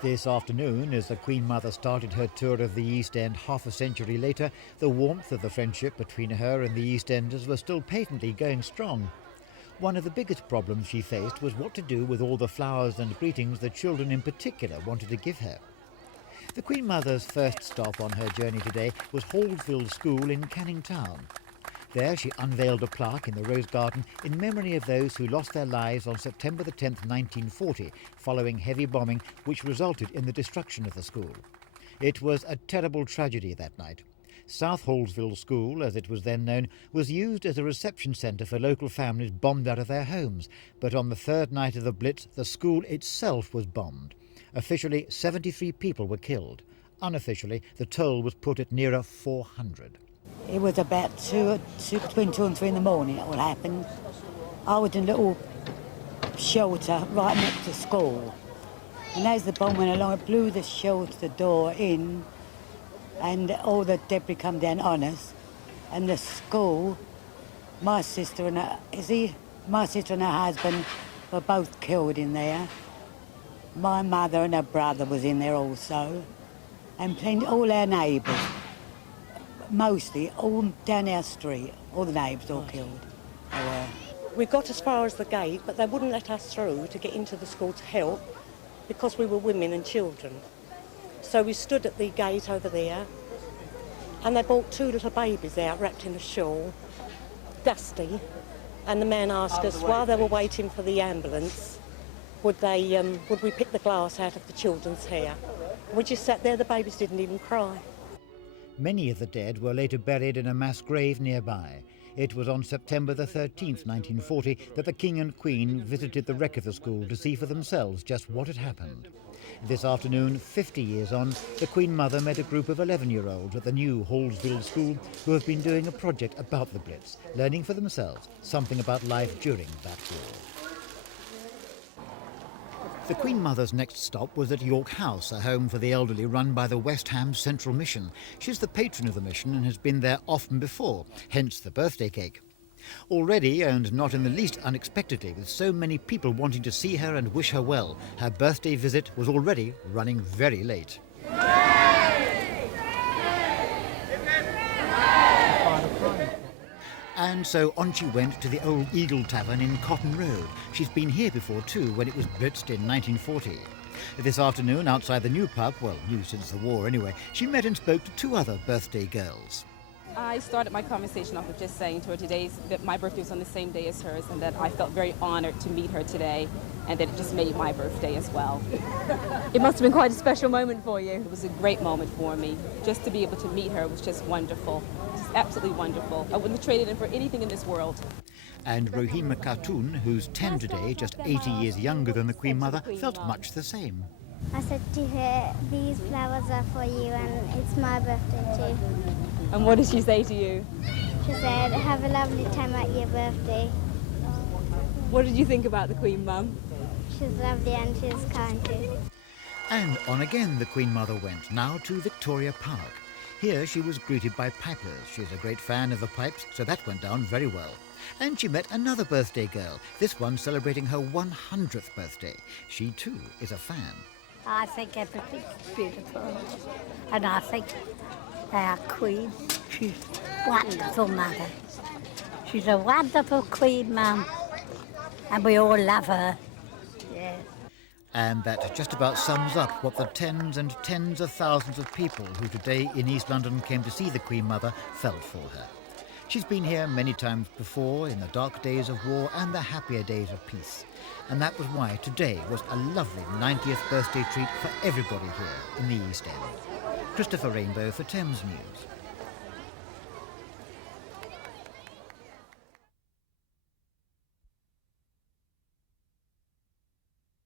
This afternoon, as the Queen Mother started her tour of the East End half a century later, the warmth of the friendship between her and the East Enders was still patently going strong. One of the biggest problems she faced was what to do with all the flowers and greetings the children in particular wanted to give her. The Queen Mother's first stop on her journey today was Halsville School in Canning Town. There she unveiled a plaque in the Rose Garden in memory of those who lost their lives on September the 10th, 1940, following heavy bombing which resulted in the destruction of the school. It was a terrible tragedy that night. South Halsville School, as it was then known, was used as a reception centre for local families bombed out of their homes, but on the third night of the Blitz, the school itself was bombed. Officially, 73 people were killed. Unofficially, the toll was put at nearer 400. It was about between 2 and 3 in the morning it all happened. I was in a little shelter right next to school. And as the bomb went along, it blew the shelter door in and all the debris come down on us. And the school, my sister and her husband were both killed in there. My mother and her brother was in there also. And all our neighbours. Mostly, all down our street, all the neighbours all killed. We got as far as the gate, but they wouldn't let us through to get into the school to help because we were women and children. So we stood at the gate over there and they brought 2 little babies out wrapped in a shawl, dusty, and the man asked us while they were waiting for the ambulance, would we pick the glass out of the children's hair? We just sat there, the babies didn't even cry. Many of the dead were later buried in a mass grave nearby. It was on September the 13th, 1940, that the King and Queen visited the wreck of the school to see for themselves just what had happened. This afternoon, 50 years on, the Queen Mother met a group of 11-year-olds at the new Halsville School who have been doing a project about the Blitz, learning for themselves something about life during that war. The Queen Mother's next stop was at York House, a home for the elderly run by the West Ham Central Mission. She's the patron of the mission and has been there often before, hence the birthday cake. Already, and not in the least unexpectedly, with so many people wanting to see her and wish her well, her birthday visit was already running very late. And so on she went to the old Eagle Tavern in Cotton Road. She's been here before too, when it was blitzed in 1940. This afternoon, outside the new pub, well, new since the war anyway, she met and spoke to 2 other birthday girls. I started my conversation off with just saying to her that my birthday was on the same day as hers and that I felt very honored to meet her today and that it just made my birthday as well. It must have been quite a special moment for you. It was a great moment for me. Just to be able to meet her was just wonderful. Just absolutely wonderful. I wouldn't have traded it for anything in this world. And Rohima Khatun, who's 10 today, just 80 years younger than the Queen Mother, felt much the same. I said to her, these flowers are for you and it's my birthday too. And what did she say to you? She said, have a lovely time at your birthday. What did you think about the Queen, Mum? She's lovely and she's kind too. And on again the Queen Mother went, now to Victoria Park. Here she was greeted by pipers. She's a great fan of the pipes, so that went down very well. And she met another birthday girl, this one celebrating her 100th birthday. She too is a fan. I think everything's beautiful. And I think our Queen, she's a wonderful mother. She's a wonderful Queen, Mum. And we all love her. Yeah. And that just about sums up what the tens and tens of thousands of people who today in East London came to see the Queen Mother felt for her. She's been here many times before, in the dark days of war and the happier days of peace. And that was why today was a lovely 90th birthday treat for everybody here in the East End. Christopher Rainbow for Thames News.